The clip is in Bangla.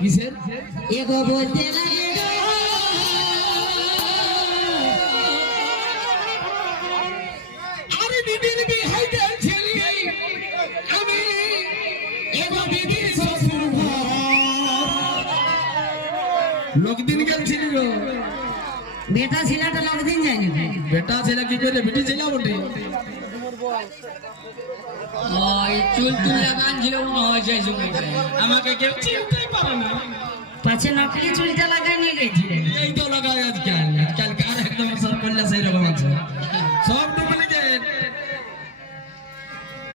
কিসের এগো বলতে আরে দিদির বিহাইতে ছেলে আমি এগো দিদির শ্বশুর লোক দিন গেছিল গো বেটা ছেলেটা লোক দিন যায়নি বেটা ছেলে কি করে বেটি ছেলে বটে ওই চুল চুল লাগান ছিল মনে হয় সেই সময়টা আমাকে কেউ চিনতেই পারে না পাছে নকলি চুলটা লাগাই নিয়ে গেছিলে এই তো লাগায় আজকাল কার একদম সব করলে সেই রকম আছে